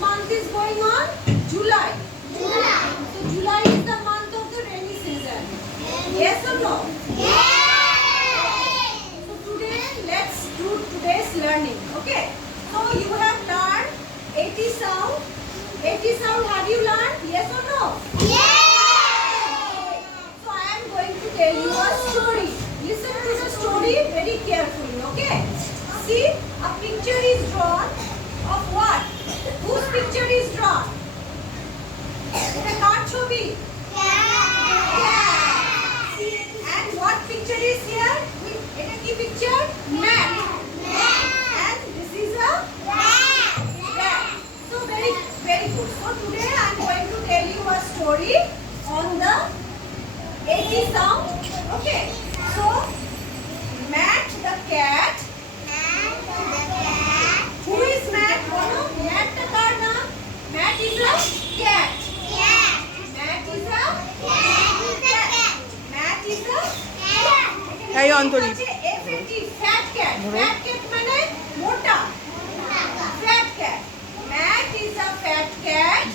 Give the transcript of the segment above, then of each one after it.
month is going on? July. July. So July is the month of the rainy season. Yes or no? Yes. So today let's do today's learning. Okay. So you have learned 80 sound. 80 sound have you learned? Yes or no? Yes. So I am going to tell you a story. Listen to the story very carefully. Okay. See, a picture is drawn of what? Whose picture is drawn? এটা কার ছবি? And what picture is here? এটা কি picture? Mat. And this is a rat. So very good. So today I am going to tell you a story on the 80 sound. Okay. So Mat the cat. Who is Mat? Bolo. Mat the car naam. Mat is a cat. Mat is a cat. Mat is a cat. এই অন্তরী FAT fat cat. Fat cat মানে মোটা. Fat cat. Mat is a fat cat.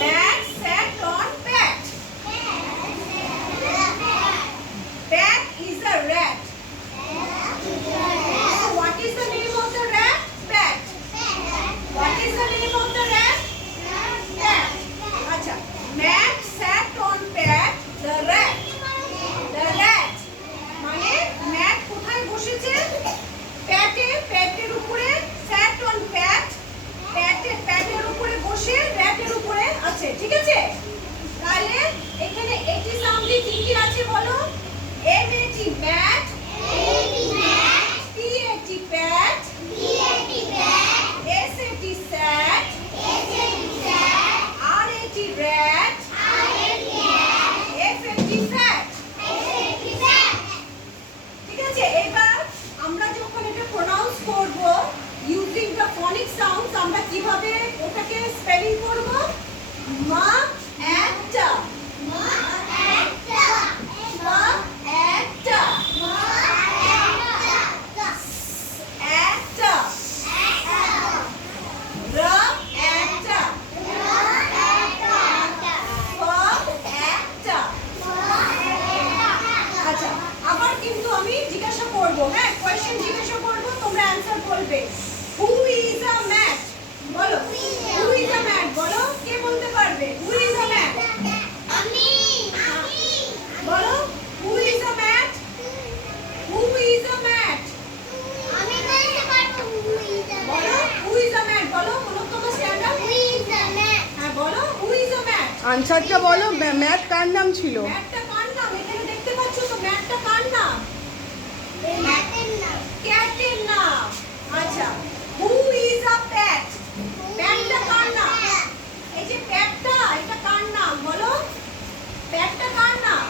Mat sat on Pat. Pat is a rat. So what is the name of the rat? Pat. What is the name of the rat? Pat. Acha. Mat sat on Pat, the rat. The rat. মানে mat কোথায় বসেছে? প্যাটের উপরে sat on Pat. প্যাটের উপরে বসে র্যাটের উপরে আছে। ঠিক আছে? তাহলে এখানে 80 সাউন্ডে কি কি আছে বলো? MAT mat, PAT pat, SAT sat, RAT rat, FAT fat. ঠিক আছে? এবার আমরা যখন এটা প্রনাউন্স করব ইউজিং দ্য ফনিক সাউন্ডস আমরা কিভাবে ওটাকে স্পেলিং করব? মা একটা মা একটা একটা র একটা প একটা। আচ্ছা আবার কিন্তু আমি জিজ্ঞাসা করব, হ্যাঁ কোশ্চেন জিজ্ঞাসা করব, তোমরা অ্যানসার বলবে। Who is a mat? বলো হু ইজ আ ম্যাট বলো, কে বলতে পারবে? Who is a mat? বলো who is a mat? Who is a mat? বলো হু ইজ আ ম্যাট? বলো মনোতম স্ট্যান্ড আপ। হ্যাঁ বলো হু ইজ আ ম্যাট? আনসারটা বলো, ম্যাথ কার নাম ছিল? ম্যাটটা কার নাম? এখানে দেখতে পাচ্ছ তো ম্যাটটা কার নাম? ক্যাটের নাম। আচ্ছা হু ইজ আ প্যাট? প্যাটটা কার নাম? এই যে প্যাটটা এটা কার নাম বলো? প্যাটটা কার নাম?